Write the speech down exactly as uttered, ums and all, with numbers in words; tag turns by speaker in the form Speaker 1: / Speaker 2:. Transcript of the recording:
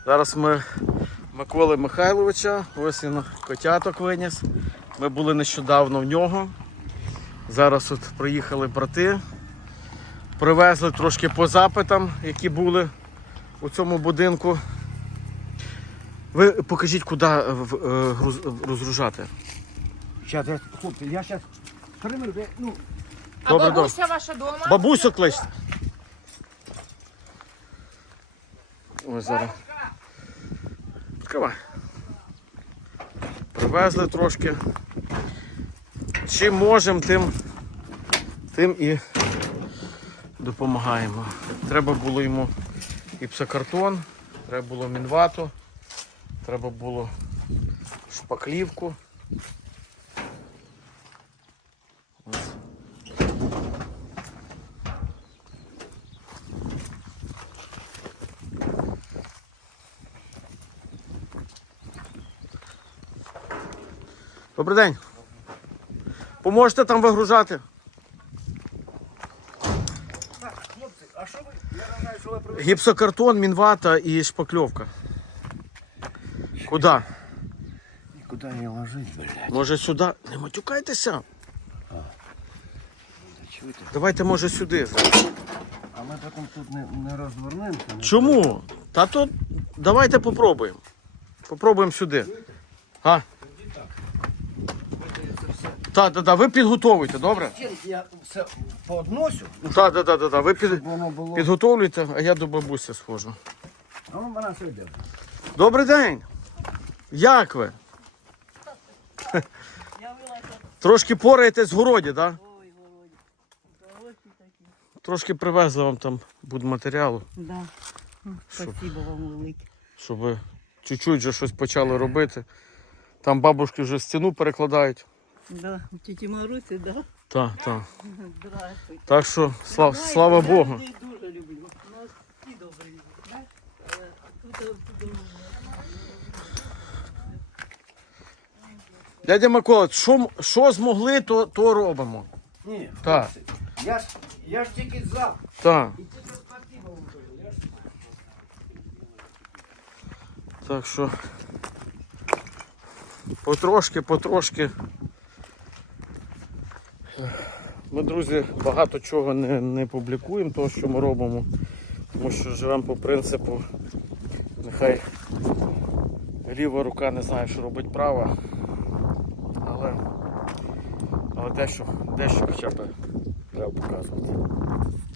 Speaker 1: Зараз ми Миколи Михайловича, ось він котяток виніс. Ми були нещодавно в нього. Зараз от приїхали брати. Привезли трошки по запитам, які були у цьому будинку. Ви покажіть, куди розгружати.
Speaker 2: Сейчас, я, хлопці, я зараз три минути, ну...
Speaker 3: А
Speaker 1: Добре,
Speaker 3: бабуся ваша дома?
Speaker 1: Бабусю кличте. Ось зараз. Відкривай. Привезли трошки. Чим можемо, тим, тим і допомагаємо. Треба було йому гіпсокартон, треба було мінвату, треба було шпаклівку. Ось. Добрий день. Поможете там вигружати?
Speaker 2: Так, хлопці, а що ви? Я не знаю, що ви привезли.
Speaker 1: Гіпсокартон, мінвата і шпакльовка. Куди?
Speaker 2: І куди її ложить, блядь?
Speaker 1: Може сюди? Не матюкайтеся.
Speaker 2: Та чуєте?
Speaker 1: Давайте, може, сюди.
Speaker 2: А ми потім тут не, не розвернемося. Не
Speaker 1: Чому? Та то давайте попробуємо. Попробуємо сюди. А? Так, так, так, ви підготовуйте, добре?
Speaker 2: Я все поодносю,
Speaker 1: Так, так, так, так, ви під...
Speaker 2: щоб воно було...
Speaker 1: підготовлюйте, а я до бабусі схожу.
Speaker 2: А воно вона все йде.
Speaker 1: Добрий день! Як ви? Трошки пораєтесь в городі, так?
Speaker 4: Ой, Володя, гості такі.
Speaker 1: Трошки привезли вам там будматеріалу,
Speaker 4: Да. Ну, спасибо вам велике.
Speaker 1: щоб ви чуть-чуть вже щось почали робити. Там бабушки вже стіну перекладають.
Speaker 4: Да. У тіті Марусі, да?
Speaker 1: Так, так.
Speaker 4: Здравствуйте.
Speaker 1: Так що, слава, слава
Speaker 4: Я
Speaker 1: Богу.
Speaker 4: людей дуже люблю. У нас всі добрі, да? Але тут, тут,
Speaker 1: Дядя Микола, що, що змогли, то, то робимо.
Speaker 2: Ні,
Speaker 1: Так,
Speaker 2: хлопці, я ж, я ж тільки за.
Speaker 1: так.
Speaker 2: І тільки спасибо вам кажу. Я ж...
Speaker 1: Так що потрошки, потрошки. Ми, друзі, багато чого не, не публікуємо, того, що ми робимо, тому що живемо по принципу, нехай ліва рука не знає, що робить права, але, але дещо, дещо хоча б треба показувати.